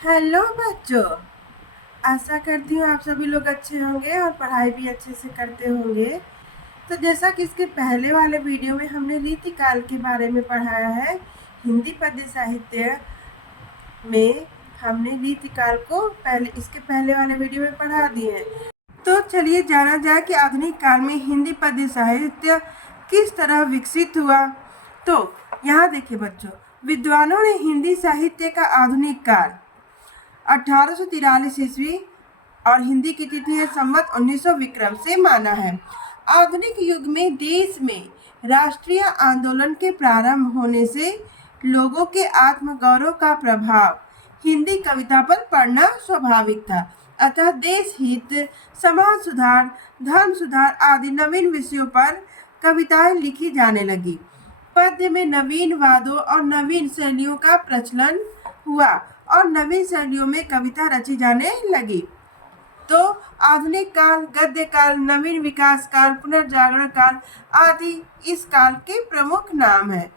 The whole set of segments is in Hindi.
हेलो बच्चों। आशा करती हूँ आप सभी लोग अच्छे होंगे और पढ़ाई भी अच्छे से करते होंगे। तो जैसा कि इसके पहले वाले वीडियो में हमने रीतिकाल के बारे में पढ़ाया है, हिंदी पद्य साहित्य में हमने रीतिकाल को इसके पहले वाले वीडियो में पढ़ा दिए हैं। तो चलिए जाना जाए कि आधुनिक काल में हिंदी पद्य साहित्य किस तरह विकसित हुआ। तो यहाँ देखिए बच्चों, विद्वानों ने हिंदी साहित्य का आधुनिक काल 1843 ईस्वी और हिंदी की तिथि है संवत 1900 विक्रम से माना है। आधुनिक युग में देश में राष्ट्रीय आंदोलन के प्रारंभ होने से लोगों के आत्मगौरव का प्रभाव हिंदी कविता पर पड़ना स्वाभाविक था। अतः देश हित, समाज सुधार, धर्म सुधार आदि नवीन विषयों पर कविताएं लिखी जाने लगी। पद्य में नवीन वादों और नवीन शैलियों का प्रचलन हुआ और नवीन शैलियों में कविता रची जाने लगी। तो आधुनिक काल, गद्य काल, नवीन विकास काल, पुनर्जागरण काल आदि इस काल के प्रमुख नाम हैं।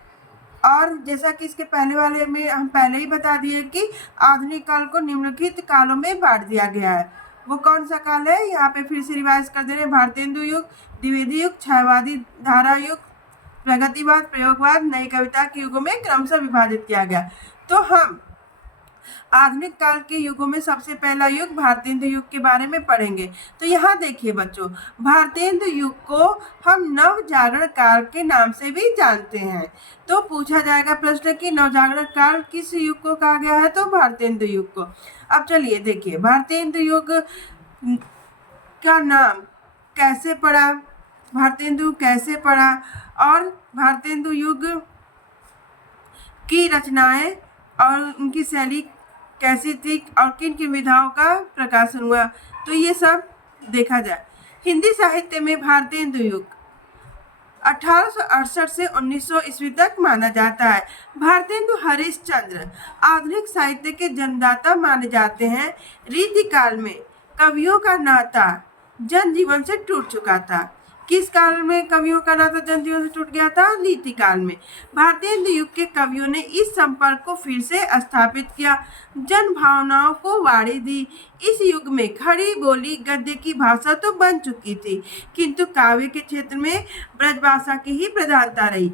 और जैसा कि इसके पहले वाले में हम पहले ही बता दिए कि आधुनिक काल को निम्नलिखित कालों में बांट दिया गया है। वो कौन सा काल है, यहाँ पे फिर से रिवाइज कर दे रहे हैं। भारतेंदु युग, द्विवेदी युग, छायावादी धारा युग, प्रगतिवाद, प्रयोगवाद, नई कविता के युगों में क्रमशः विभाजित किया गया। तो हम आधुनिक काल के युगों में सबसे पहला युग भारतेंदु युग के बारे में पढ़ेंगे। तो यहाँ देखिए बच्चों, भारतेंदु युग को हम नवजागरण काल के नाम से भी जानते हैं। तो पूछा जाएगा प्रश्न कि नवजागरण काल किस युग को कहा गया है, तो भारतेंदु युग को। अब चलिए देखिए, भारतेंदु युग का नाम कैसे पड़ा, भारतेंदु कैसे पड़ा और भारतेंदु युग की रचनाएं और उनकी शैली कैसी थी और किन किन विधाओं का प्रकाशन हुआ, तो ये सब देखा जाए। हिंदी साहित्य में भारतेंदु युग 1868 से 1900 ईस्वी तक माना जाता है। भारतेंदु हरिश्चंद्र आधुनिक साहित्य के जन्मदाता माने जाते हैं। रीतिकाल में कवियों का नाता जनजीवन से टूट चुका था। किस काल में कवियों का नाता जनजीवन से टूट गया था? रीतिकाल में। भारतेंदु युग के कवियों ने इस संपर्क को फिर से स्थापित किया, जन भावनाओं को वाणी दी। इस युग में खड़ी बोली गद्य की भाषा तो बन चुकी थी, किंतु काव्य के क्षेत्र में ब्रज भाषा की ही प्रधानता रही।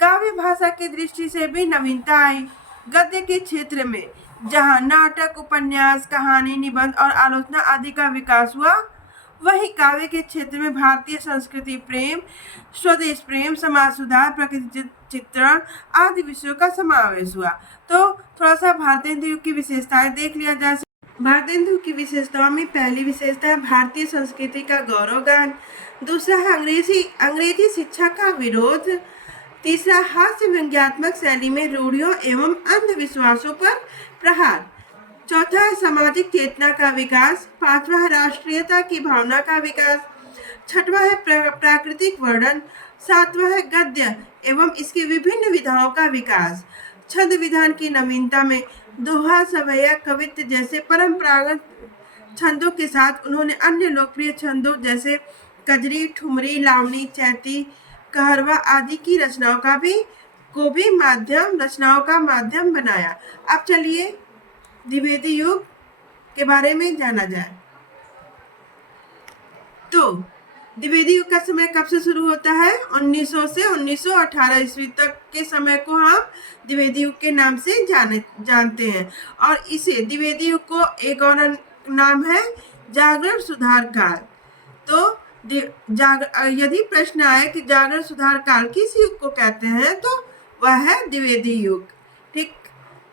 काव्य भाषा की दृष्टि से भी नवीनता आई। गद्य के क्षेत्र में जहाँ नाटक, उपन्यास, कहानी, निबंध और आलोचना आदि का विकास हुआ, वही काव्य के क्षेत्र में भारतीय संस्कृति प्रेम, स्वदेश प्रेम, समाज सुधार, प्रकृति चित्रण आदि विषयों का समावेश हुआ। तो थोड़ा सा भारतेंदु युग की विशेषताएं देख लिया जाए। भारतेंदु की विशेषताओं में पहली विशेषता है भारतीय संस्कृति का गौरवगान। दूसरा है अंग्रेजी शिक्षा का विरोध। तीसरा, हास्य व्यंग्यात्मक शैली में रूढ़ियों एवं अंधविश्वासों पर प्रहार। चौथा है सामाजिक चेतना का विकास। पांचवा है राष्ट्रीयता की भावना का विकास। छठवां है प्राकृतिक वर्णन। सातवां है गद्य एवं इसकी विभिन्न विधाओं का विकास। छंद विधान की नवीनता में दोहा, सवैया, कवित्त जैसे परंपरागत छंदों के साथ उन्होंने अन्य लोकप्रिय छंदों जैसे कजरी, ठुमरी, लावनी, चैती, कहरवा आदि की रचनाओं का माध्यम बनाया। अब चलिए द्विवेदी युग के बारे में जाना जाए। तो द्विवेदी युग का समय कब से शुरू होता है? 1900 से 1918 ईस्वी तक के समय को हम द्विवेदी युग के नाम से जानते हैं। और इसे द्विवेदी युग को एक और नाम है जागरण सुधार काल। तो यदि प्रश्न आए कि जागरण सुधार काल किस युग को कहते हैं, तो वह है द्विवेदी युग। ठीक,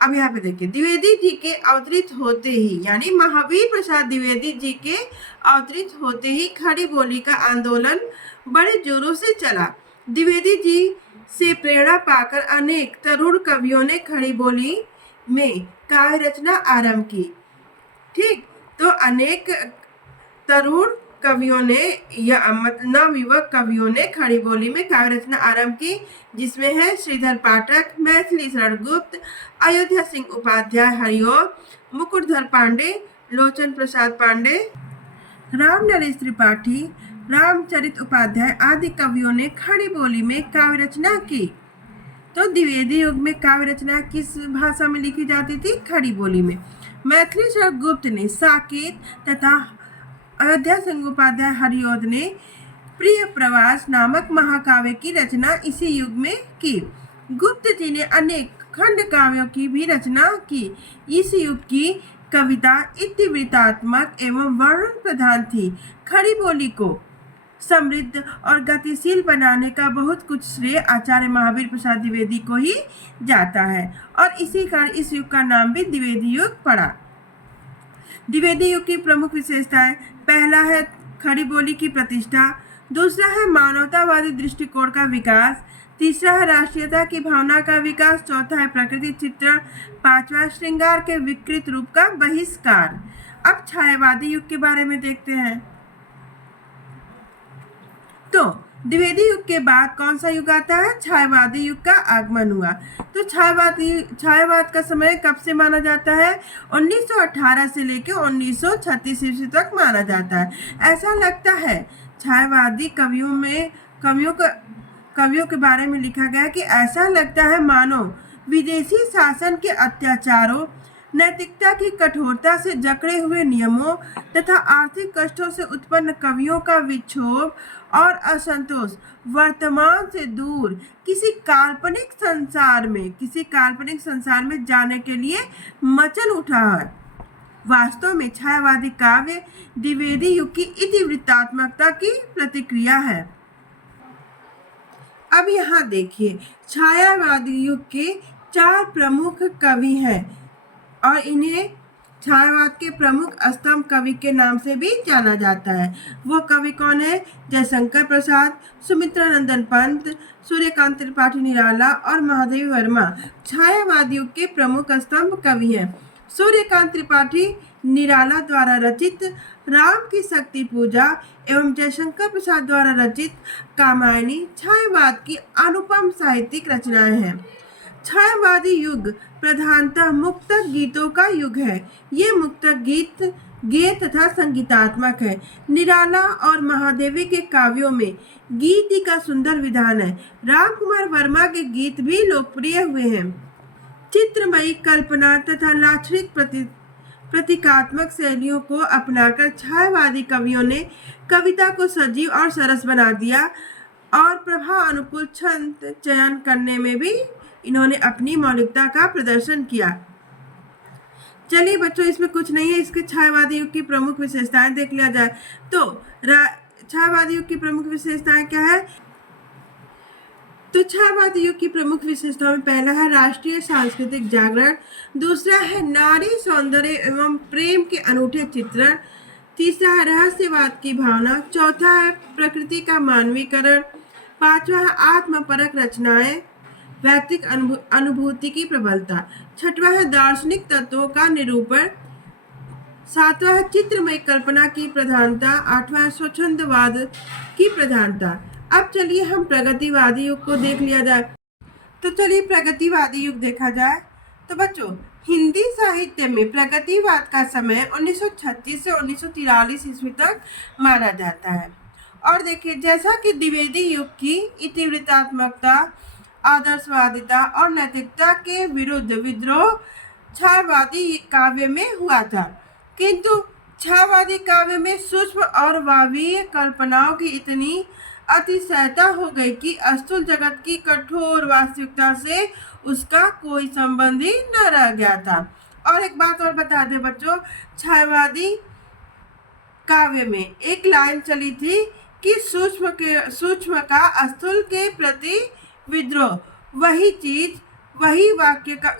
अब यहाँ पे देखिए, द्विवेदी जी के अवतरित होते ही, यानी महावीर प्रसाद द्विवेदी जी के अवतरित होते ही खड़ी बोली का आंदोलन बड़े जोरों से चला। द्विवेदी जी से प्रेरणा पाकर अनेक तरुण कवियों ने खड़ी बोली में काव्य रचना आरंभ की। ठीक, तो अनेक तरुण कवियों ने या नवयुवक कवियों ने खड़ी बोली में काव्य रचना आरंभ की, जिसमें है श्रीधर पाठक, मैथिली शरण गुप्त, अयोध्या सिंह उपाध्याय हरिओम, मुकुटधर पांडे, लोचन प्रसाद पांडे, राम नरेश त्रिपाठी, रामचरित उपाध्याय आदि कवियों ने खड़ी बोली में काव्य रचना की। तो द्विवेदी युग में काव्य रचना किस भाषा में लिखी जाती थी? खड़ी बोली में। मैथिली शरद गुप्त ने साकेत तथा अयोध्या संगोपाध्याय हरिऔध ने प्रिय प्रवास नामक महाकाव्य की रचना इसी युग में की। गुप्त जी ने अनेक खंड काव्यों की भी रचना की। इस युग की कविता इतिवृत्तात्मक एवं वर्णन प्रधान थी। खड़ी बोली को समृद्ध और गतिशील बनाने का बहुत कुछ श्रेय आचार्य महावीर प्रसाद द्विवेदी को ही जाता है और इसी कारण इस युग का नाम भी द्विवेदी युग पड़ा। द्विवेदी युग की प्रमुख विशेषताएं: पहला है खड़ी बोली की प्रतिष्ठा, दूसरा है मानवतावादी दृष्टिकोण का विकास, तीसरा है राष्ट्रीयता की भावना का विकास, चौथा है प्रकृति चित्रण, पांचवा श्रृंगार के विकृत रूप का बहिष्कार। अब छायावादी युग के बारे में देखते हैं। तो द्विवेदी युग के बाद कौन सा युग आता है? छायावादी युग का आगमन हुआ। तो छायावाद का समय कब से माना जाता है? 1918 से लेकर 1936 ईस्वी तक माना जाता है। ऐसा लगता है छायावादी कवियों के बारे में लिखा गया कि ऐसा लगता है मानो विदेशी शासन के अत्याचारों, नैतिकता की कठोरता से जकड़े हुए नियमों तथा आर्थिक कष्टों से उत्पन्न कवियों का विक्षोभ और असंतोष वर्तमान से दूर किसी काल्पनिक संसार में जाने के लिए मचल उठा है। वास्तव में छायावादी काव्य द्विवेदी युग की इतिवृत्तात्मकता की प्रतिक्रिया है। अब यहाँ देखिए, छायावादी युग के 4 प्रमुख कवि हैं और इन्हें छायावाद के प्रमुख स्तंभ कवि के नाम से भी जाना जाता है। वो कवि कौन है? जयशंकर प्रसाद, सुमित्रा नंदन पंत, सूर्यकांत त्रिपाठी निराला और महादेवी वर्मा छायावाद युग के प्रमुख स्तंभ कवि हैं। सूर्यकांत त्रिपाठी निराला द्वारा रचित राम की शक्ति पूजा एवं जयशंकर प्रसाद द्वारा रचित कामायनी छायावाद की अनुपम साहित्यिक रचनाएं हैं। छायावादी युग प्रधानतः मुक्तक गीतों का युग है। ये मुक्तक गीत गेय तथा संगीतात्मक है। निराला और महादेवी के काव्यों में गीति का सुंदर विधान है। रामकुमार वर्मा के गीत भी लोकप्रिय हुए हैं। चित्रमयी कल्पना तथा लाक्षणिक प्रतीकात्मक शैलियों को अपनाकर छायावादी कवियों ने कविता को सजीव और सरस बना दिया और प्रभाव अनुकूल छंद चयन करने में भी इन्होंने अपनी मौलिकता का प्रदर्शन किया। चलिए बच्चों, इसमें कुछ नहीं है, इसके छायावादी युग की प्रमुख विशेषताएं देख लिया जाए। तो छायावादी युग की प्रमुख विशेषताएं क्या है? तो छायावादी युग की प्रमुख विशेषताओं में पहला है राष्ट्रीय सांस्कृतिक जागरण, दूसरा है नारी सौंदर्य एवं प्रेम के अनूठे चित्रण, तीसरा है रहस्यवाद की भावना, चौथा है प्रकृति का मानवीकरण, पांचवा है आत्मपरक रचनाएं, व्यक्तिक अनुभूति की प्रबलता, छठवां है दार्शनिक तत्वों का निरूपण, सातवां है चित्रमय कल्पना की प्रधानता, आठवां है स्वच्छंदवाद की प्रधानता। अब चलिए हम प्रगतिवादी युग को देख लिया जाए। तो चलिए प्रगतिवादी युग देखा जाए। तो बच्चों, हिंदी साहित्य में प्रगतिवाद का समय 1936 से 1943 ईस्वी तक माना जाता है। और देखिए, जैसा कि द्विवेदी युग की इतिवृत्तात्मकता, आदर्शवादिता और नैतिकता के विरुद्ध विद्रोह छायावादी काव्य में हुआ था, किंतु छायावादी काव्य में सूक्ष्म और भावीय कल्पनाओं की इतनी अतिशयता हो गई कि स्थूल जगत की कठोर वास्तविकता से उसका कोई संबंध ही न रह गया था। और एक बात और बता दें बच्चों, छायावादी काव्य में एक लाइन चली थी कि सूक्ष्म का स्थूल के प्रति विद्रोह। वही चीज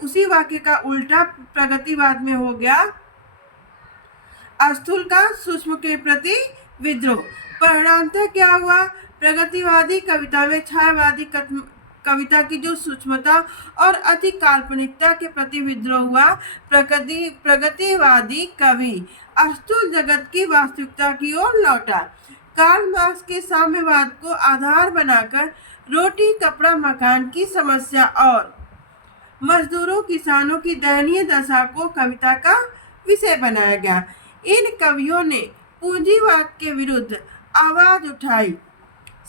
उसी वाक्य का उल्टा प्रगतिवाद में हो गया, स्थूल का सूक्ष्म के प्रति विद्रोह। परिणामतः क्या हुआ? प्रगतिवादी कविता में छायावादी कविता की जो सूक्ष्मता और अति काल्पनिकता के प्रति विद्रोह हुआ। प्रगतिवादी कवि स्थूल जगत की वास्तविकता की ओर लौटा। कार्ल मार्क्स के साम्यवाद को आधार बनाकर रोटी कपड़ा मकान की समस्या और मजदूरों किसानों की दयनीय दशा को कविता का विषय बनाया गया। इन कवियों ने पूंजीवाद के विरुद्ध आवाज उठाई।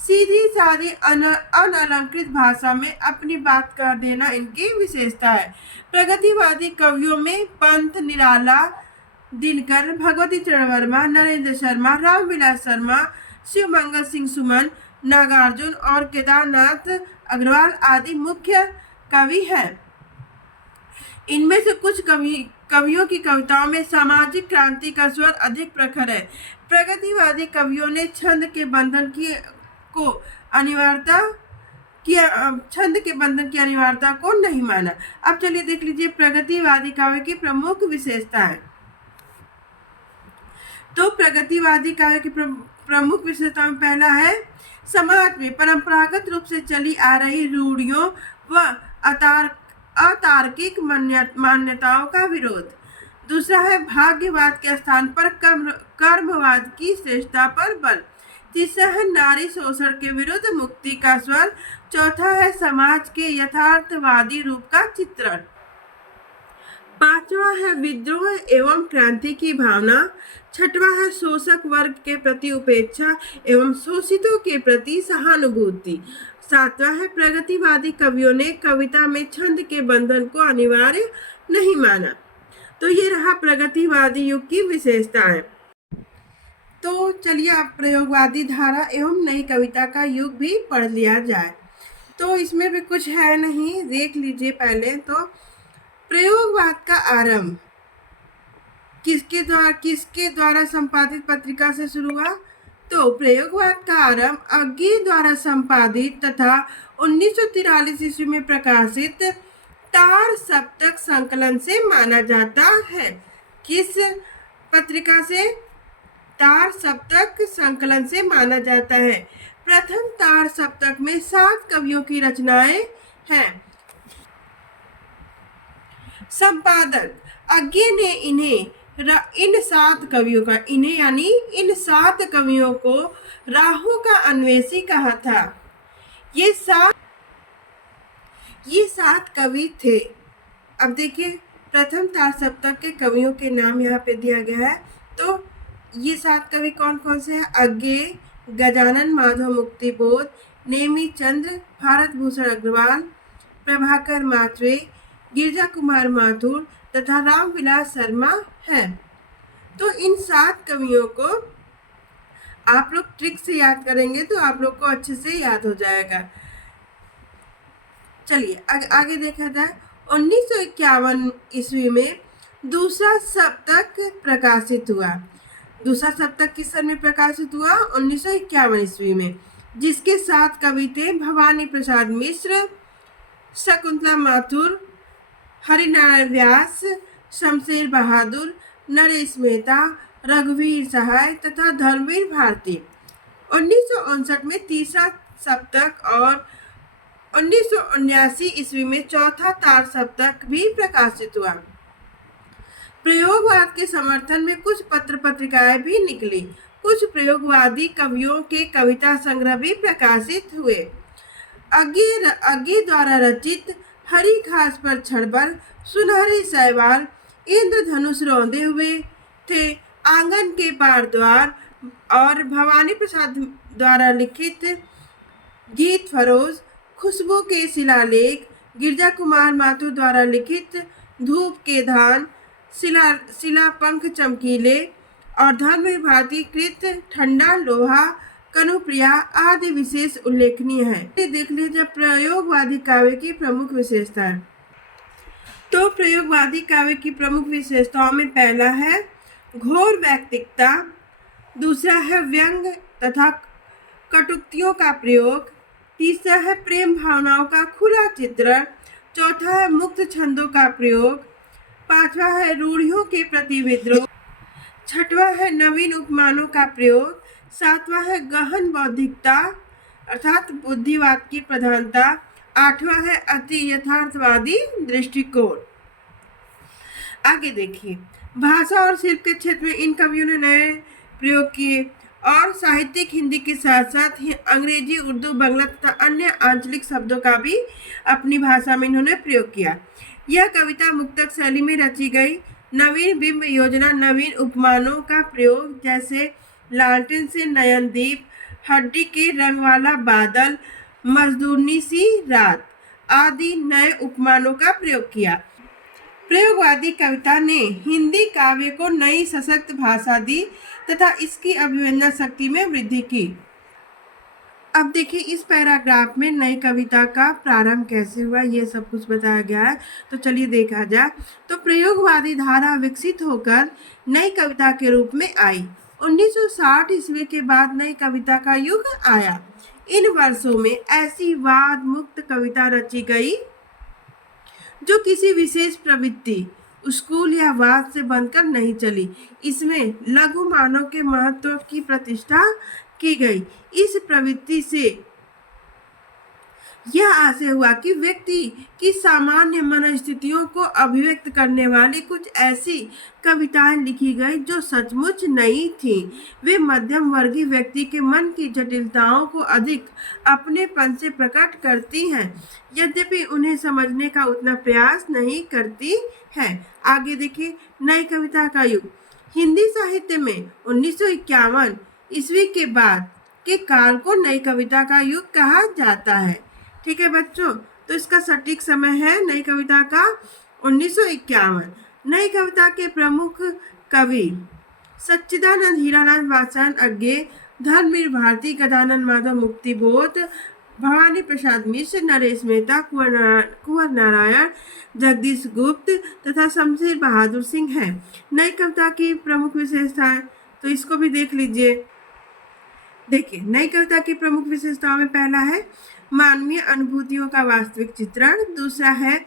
सीधी सादी अनअलंकृत भाषा में अपनी बात कर देना इनकी विशेषता है। प्रगतिवादी कवियों में पंत, निराला, दिनकर, भगवती चरण वर्मा, नरेंद्र शर्मा, रामविलास शर्मा, शिवमंगल सिंह सुमन, नागार्जुन और केदारनाथ अग्रवाल आदि मुख्य कवि हैं। इनमें से कुछ कवियों की कविताओं में सामाजिक क्रांति का स्वर अधिक प्रखर है। प्रगतिवादी कवियों ने छंद के बंधन की अनिवार्यता को नहीं माना। अब चलिए देख लीजिए प्रगतिवादी काव्य की प्रमुख विशेषताएं। तो प्रगतिवादी काव्य की प्रमुख विशेषताओं में पहला है समाज में परंपरागत रूप से चली आ रही रूढ़ियों व अतार्किक मान्यताओं का विरोध। दूसरा है भाग्यवाद के स्थान पर कर्मवाद की श्रेष्ठता पर बल। तीसरा है नारी शोषण के विरुद्ध मुक्ति का स्वर। चौथा है समाज के यथार्थवादी रूप का चित्रण। पांचवा है विद्रोह एवं क्रांति की भावना। छठवां है शोषक वर्ग के प्रति उपेक्षा एवं शोषितों के प्रति सहानुभूति। सातवां है प्रगतिवादी कवियों ने कविता में छंद के बंधन को अनिवार्य नहीं माना। तो ये रहा प्रगतिवादी युग की विशेषताएं। तो चलिए अब प्रयोगवादी धारा एवं नई कविता का युग भी पढ़ लिया जाए। तो इसमें भी कुछ है नहीं, देख लीजिए पहले। तो प्रयोगवाद का आरंभ किसके द्वारा संपादित पत्रिका से शुरू हुआ? तो प्रयोगवाद का आरंभ अज्ञे द्वारा संपादित तथा 1943 ईस्वी में प्रकाशित तार सप्तक संकलन से माना जाता है। किस पत्रिका से? तार सप्तक संकलन से माना जाता है। प्रथम तार सप्तक में 7 कवियों की रचनाएं हैं। संपादक अज्ञे ने इन 7 कवियों को राहु का अन्वेषी कहा था। ये सात कवि थे। अब देखिए प्रथम तार सप्तक के कवियों के नाम यहाँ पे दिया गया है। तो ये 7 कवि कौन कौन से हैं? अज्ञे, गजानन माधव मुक्तिबोध, नेमी चंद्र, भारत भूषण अग्रवाल, प्रभाकर मात्रे, गिरजा कुमार माथुर तथा रामविलास शर्मा हैं। तो इन 7 कवियों को आप लोग ट्रिक से याद करेंगे तो आप लोग को अच्छे से याद हो जाएगा। चलिए आगे देखा जाए। 1951 ईस्वी में दूसरा सप्तक प्रकाशित हुआ। दूसरा सप्तक किस सन में प्रकाशित हुआ? 1951 ईस्वी में, जिसके 7 कवि थे भवानी प्रसाद मिश्र, शकुंतला माथुर, हरिनारायण व्यास, शमशेर बहादुर, नरेश मेहता, रघुवीर सहाय तथा धर्मवीर भारती। 1959 में तीसरा सप्तक और 1979 ईस्वी में चौथा तार सप्तक भी प्रकाशित हुआ। प्रयोगवाद के समर्थन में कुछ पत्र पत्रिकाएं भी निकली। कुछ प्रयोगवादी कवियों के कविता संग्रह भी प्रकाशित हुए। अज्ञे द्वारा रचित हरी घास पर छड़बर, सुनहरे सैवाल, इंद्रधनुष रौंदे हुए थे, आंगन के पार द्वार और भवानी प्रसाद द्वारा लिखित गीत फरोज, खुशबू के शिलालेख, गिरजा कुमार माथुर द्वारा लिखित धूप के धान, शिला पंख चमकीले और धर्मवीर भारती कृत ठंडा लोहा, कनुप्रिया आदि विशेष उल्लेखनीय है। देख लीजिए प्रयोगवादी काव्य की प्रमुख विशेषताएं। तो प्रयोगवादी काव्य की प्रमुख विशेषताओं में पहला है घोर वैयक्तिकता, दूसरा है व्यंग तथा कटुक्तियों का प्रयोग, तीसरा है प्रेम भावनाओं का खुला चित्रण, चौथा है मुक्त छंदों का प्रयोग, पांचवा है रूढ़ियों के प्रति विद्रोह, छठवा है नवीन उपमानों का प्रयोग, सातवां है गहन बौद्धिकता अर्थात बुद्धिवाद की प्रधानता, आठवां है अति यथार्थवादी दृष्टिकोण। आगे देखिए, भाषा और शिल्प के क्षेत्र में इन कवियों ने नए प्रयोग किए और साहित्यिक हिंदी के साथ साथ अंग्रेजी, उर्दू, बांग्ला तथा अन्य आंचलिक शब्दों का भी अपनी भाषा में इन्होंने प्रयोग किया। यह कविता मुक्तक शैली में रची गई। नवीन बिंब योजना, नवीन उपमानों का प्रयोग जैसे लालटेन से नयनदीप, हड्डी के रंग वाला बादल, मजदूरनी सी रात आदि नए उपमानों का प्रयोग किया। प्रयोगवादी कविता ने हिंदी काव्य को नई सशक्त भाषा दी तथा इसकी अभिव्यंजन शक्ति में वृद्धि की। अब देखिए इस पैराग्राफ में नई कविता का प्रारंभ कैसे हुआ ये सब कुछ बताया गया है। तो चलिए देखा जाए। तो प्रयोगवादी धारा विकसित होकर नई कविता के रूप में आई। 1960 ईस्वी के बाद नई कविता का युग आया। इन वर्षों में ऐसी वाद मुक्त कविता रची गई जो किसी विशेष प्रवृत्ति, स्कूल या वाद से बनकर नहीं चली। इसमें लघु मानव के महत्व की प्रतिष्ठा की गई। इस प्रवृत्ति से यह आशय हुआ कि व्यक्ति की सामान्य मनस्थितियों को अभिव्यक्त करने वाली कुछ ऐसी कविताएं लिखी गई जो सचमुच नई थीं। वे मध्यम वर्गीय व्यक्ति के मन की जटिलताओं को अधिक अपनेपन से प्रकट करती हैं, यद्यपि उन्हें समझने का उतना प्रयास नहीं करती हैं। आगे देखिए नई कविता का युग। हिंदी साहित्य में 1951 ईस्वी के बाद के काल को नई कविता का युग कहा जाता है। ठीक है बच्चों, तो इसका सटीक समय है नई कविता का 1951। नई कविता के प्रमुख कवि सच्चिदानंद, हीरालाल वात्स्यायन अज्ञे, धर्मवीर भारती, गजानन माधव मुक्तिबोध, भवानी प्रसाद मिश्र, नरेश मेहता, कुंवर नारायण, जगदीश गुप्त तथा शमशेर बहादुर सिंह हैं। नई कविता की प्रमुख विशेषताएं तो इसको भी देख लीजिए। देखिए नई कविता की प्रमुख विशेषताओं में पहला है मानवीय अनुभूतियों का वास्तविक चित्रण, दूसरा है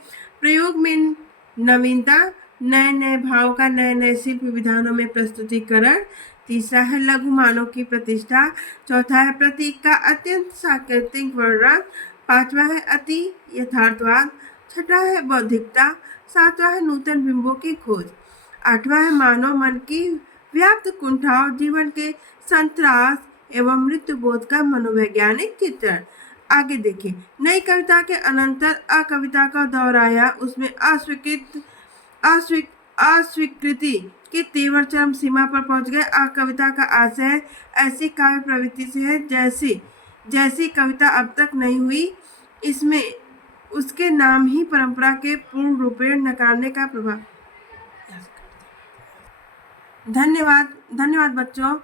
प्रयोग में नवीनता, नए नए भाव का नए नए शिल्प विधानों में प्रस्तुतिकरण, तीसरा है लघु मानव की प्रतिष्ठा, चौथा है प्रतीक का अत्यंत सांकेतिक वर्णन, पांचवा है अति यथार्थवाद, छठा है बौद्धिकता, सातवां है नूतन बिंबों की खोज, आठवां है मानव मन की व्याप्त कुंठाओं, जीवन के संत्रास एवं मृत्यु बोध का मनोवैज्ञानिक चित्रण। आगे देखिए नई कविता के अनंतर अकविता का दौर आया। उसमें अस्वीकृति के तेवर चरम सीमा पर पहुंच गए। अकविता का आशय ऐसी काव्य प्रवृत्ति से है जैसी कविता अब तक नहीं हुई। इसमें उसके नाम ही परंपरा के पूर्ण रूपेण नकारने का प्रभाव। धन्यवाद बच्चों।